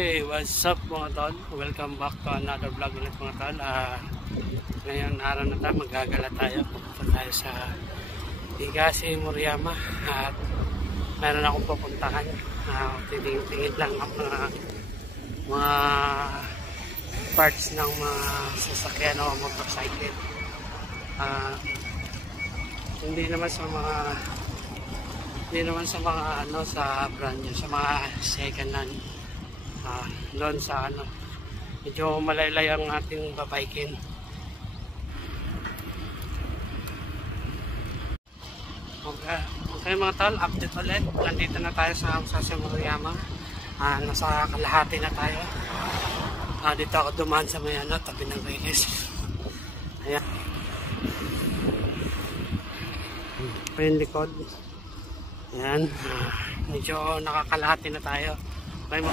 Hey, what's up mga tol? Welcome back to another vlog ulit mga tol. Ngayon araw na tayo, magagala tayo. Pupunta tayo sa Higashi Moriyama at meron akong pupuntahan. Titingin lang ang mga parts ng mga sasakyan o motorcycle. Hindi naman sa mga ano, sa brand new, sa mga second hand. Doon sa ano, medyo malaylay ang ating babaykin. Okay mga tol, update ulit. Nandito na tayo sa Higashi Moriyama. Nasa kalahati na tayo. Dito ako dumaan sa may ano, tabi ng Reyes. Ayan. Ito yung likod. Ayan. Medyo nakakalahati na tayo. Okay mo.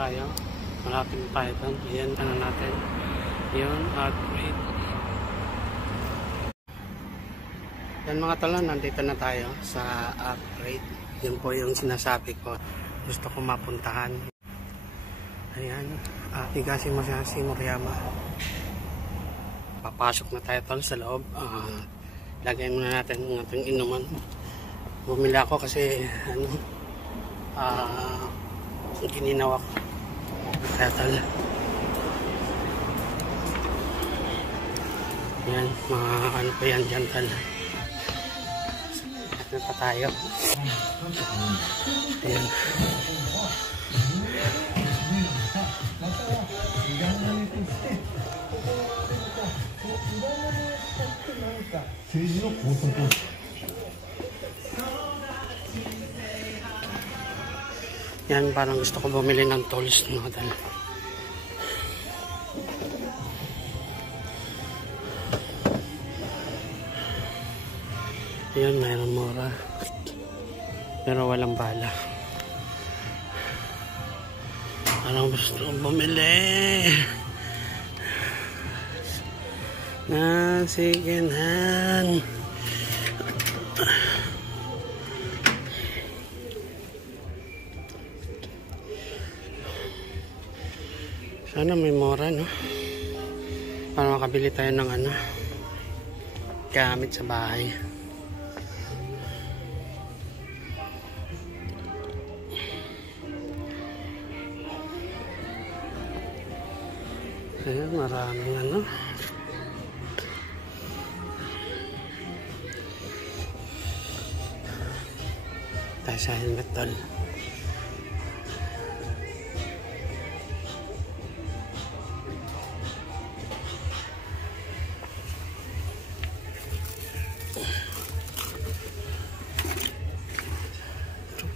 Tayo. Malapit na tayo doon. Ayan, ano natin. Yun, upgrade. Yan mga tala, nandito na tayo sa upgrade. Yun po yung sinasabi ko. Gusto ko mapuntahan. Ayan, Higashi Moriyama. Papasok na tayo tol sa loob. Lagay muna natin ng ating inuman. Bumili ako kasi ano, gininawa ko. Kaya tol. Ayan, mga ano pa yan dyan tol. At na pa tayo. Ayan. Yan, parang gusto ko bumili ng tools mga tol. Yan, mayroon mura pero walang bala. Anong gusto ko bumili na second hand? Sana may mura, no? Para makabili tayo ng ano, gamit sa bahay. Ayan, maraming ano. Tayo sa helmet tol.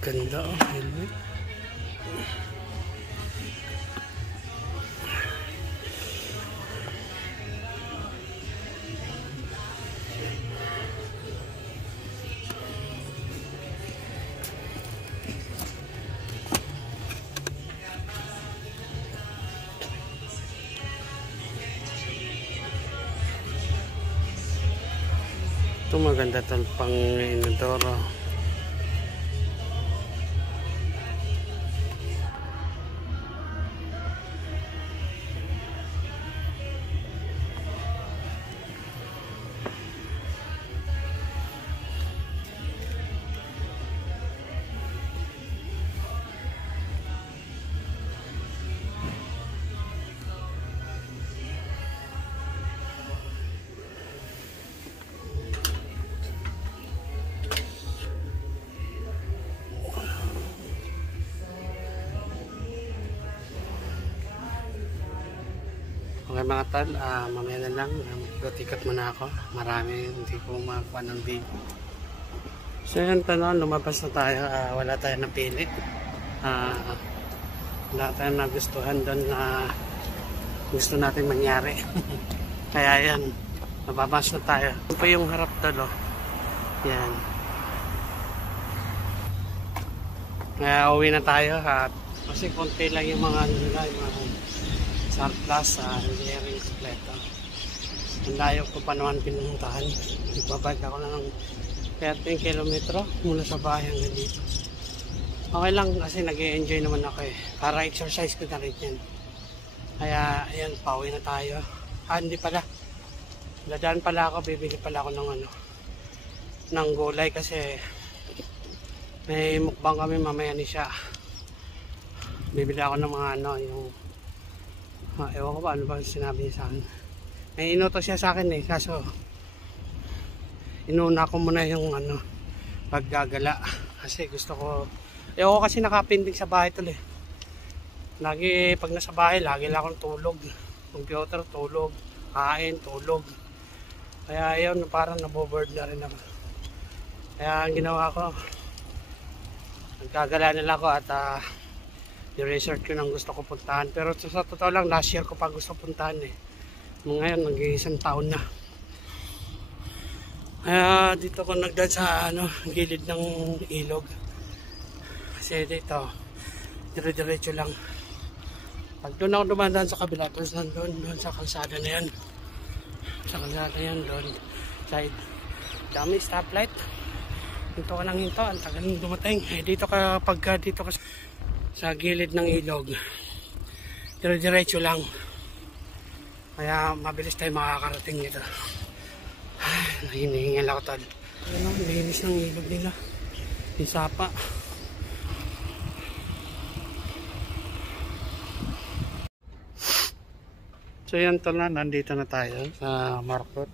Ganda oh, helmet. Ito maganda tol, pang inodoro. Okay mga tol, mamaya na lang, tikat muna ako. Marami, hindi ko makuha ng video. So yun tol, lumabas na tayo, wala tayong napili. Wala tayong nagustuhan doon na gusto natin mangyari. Kaya yan, nababas na tayo. Ito pa yung harap tol, oh. Yan. Kaya uwi na tayo at Kasi konti lang yung mga ano nila, yung mga surplus, hindi rin kompleto. Ang layo ko pa naman pinuntahan. Igbabike ako na ng 13 kilometro mula sa bahay hanggang dito. Okay lang kasi nag-i-enjoy naman ako eh. Para exercise ko na rin yan. Kaya ayan, pauwi na tayo. Hindi pala. Dadaan pala ako, bibili pala ako ng ano, ng gulay kasi may mukbang kami mamaya ni siya. Bibili ako ng mga ano, yung ewan ko ba ano ba sinabi niya sa akin. May inutos siya sa akin eh, kaso inuna ko muna yung ano, paggagala kasi gusto ko, ako kasi nakapindig sa bahay tol eh. Lagi pag nasa bahay, lagi lang akong tulog, computer, tulog, kain, tulog. Kaya yun, parang naboboard na rin ako. Kaya ang ginawa ko, nagkagala nila ako at i-research ko ng gusto ko puntahan. Pero sa totoo lang, last year ko pa gusto puntahan eh. Ngayon, nag-iisang taon na. Kaya dito ko nagdaan sa ano, gilid ng ilog. Kasi dito, dire-diretso lang. Pag doon ako dumadaan sa kabila, tapos doon sa kalsada na yan. Sa kalsada yan, doon. Side. Dami stoplight. Hinto ka ng hinto, ang tagal ng dumating. Eh, dito ka, pagka dito ka sa gilid ng ilog, dire-diretso lang. Kaya mabilis tayo makakarating dito. Hinihingal ako tol. Ano, linis ng ilog nila. Yung sapa. So yan tol na, nandito na tayo sa Marcot.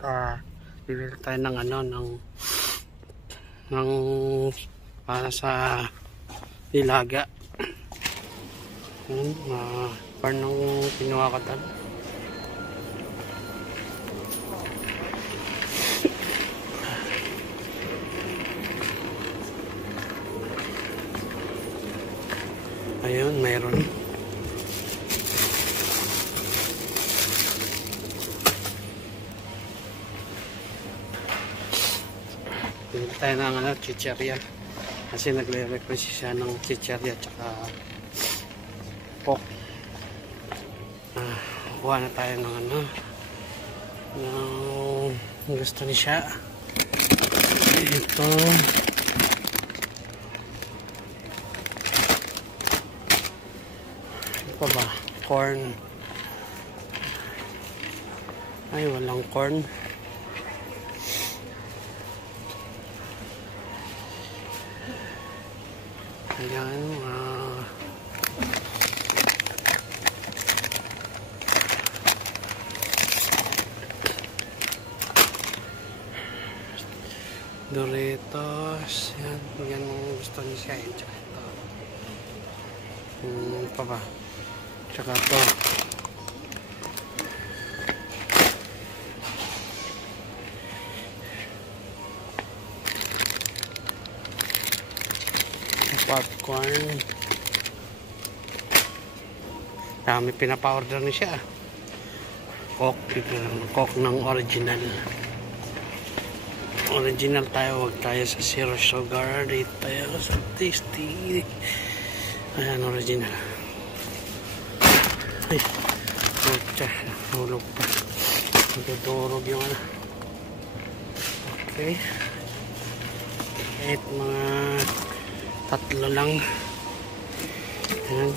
Bibili tayo ng ano, ng para sa ilaga. Parang nung kinuha ka tol. Ayun, mayroon. Bili tayo ng ano, chicherya. Kasi nagre-request siya ng chicherya tsaka pork. Kuha na tayo ng ano, ng gusto ni siya. Ito. Pa ba? Corn. Ay, walang corn. Ayan, Doritos. Yan, yan ang gusto niya siya. Tsaka ito. Pa ba? Tsaka ito. Popcorn. Dami pinapa-order niya siya. Coke ng original. Original tayo, wag tayo sa zero sugar. Dito tayo sa tasty. Ayan, original. Ay, pucha, hulog pa. Magdudurog yung ano. Okay. Kahit mga tatlo lang. Ayan.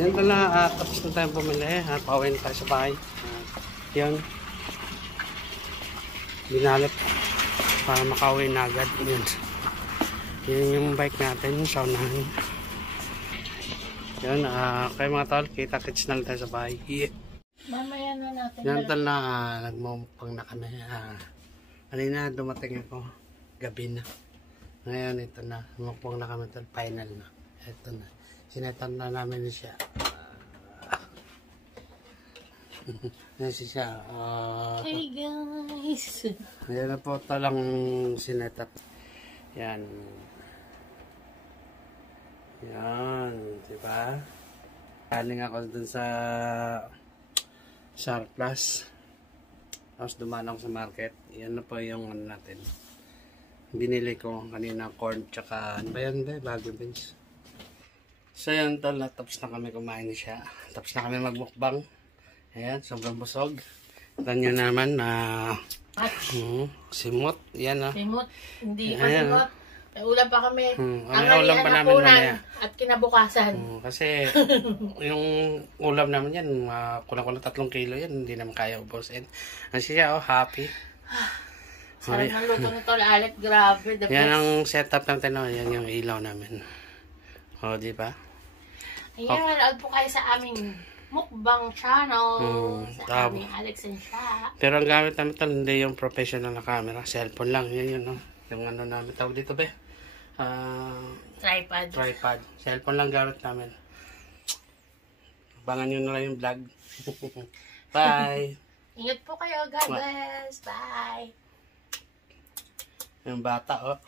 Yan pala, tapos na tayong bumili. Pauwi na tayo sa bahay. Yan. Binalot para makauwi na agad. Yan. Yan yung bike natin sa unahan. Yan, kayo mga tol, kita-kits na lang tayo sa bahay. Yeah. Mamaya na natin. Yan tol na, nagmumupang na kami. Kanina dumating ako, gabi na. Ngayon ito na, mukbang na kami tol, final na. Ito na, sinetan na namin siya. Yan siya. Hey guys! Ayan na po talang sinetat. Yan. Yan, diba? Galing ako dun sa surplus. Tapos dumaan ako sa market. Yan na po yung ano natin. Binili ko kanina corn tsaka ano ba yan ba? Bago beans. So yun tol, tapos na kami kumain siya. Tapos na kami magmukbang. Ayan, sobrang busog. Ito nyo naman na simot. Yan Simot. Hindi pa Ayan, simot. May ulam pa kami. May ulam pa namin mamaya. At kinabukasan. Kasi yung ulam naman yan, kulang-kulang 3 kilo yan. Hindi naman kaya ubusin. Kasi siya, happy. Sarap ng luto nito, Alec. Grabe. The Yan best. ang setup ng tinaw. Yan yung ilaw namin. O, di ba? Ayan, manood po kayo sa aming mukbang channel. Sa aming Alex and Sha. Pero ang gamit namin ito, hindi yung professional na camera. Cellphone lang. Yan yun, no? Yung ano namin. Tawag dito, be? Tripod. Tripod. Cellphone lang gamit namin. Abangan nyo na lang yung vlog. Bye! Ingat po kayo. God bless. Bye. Yung bata, oh.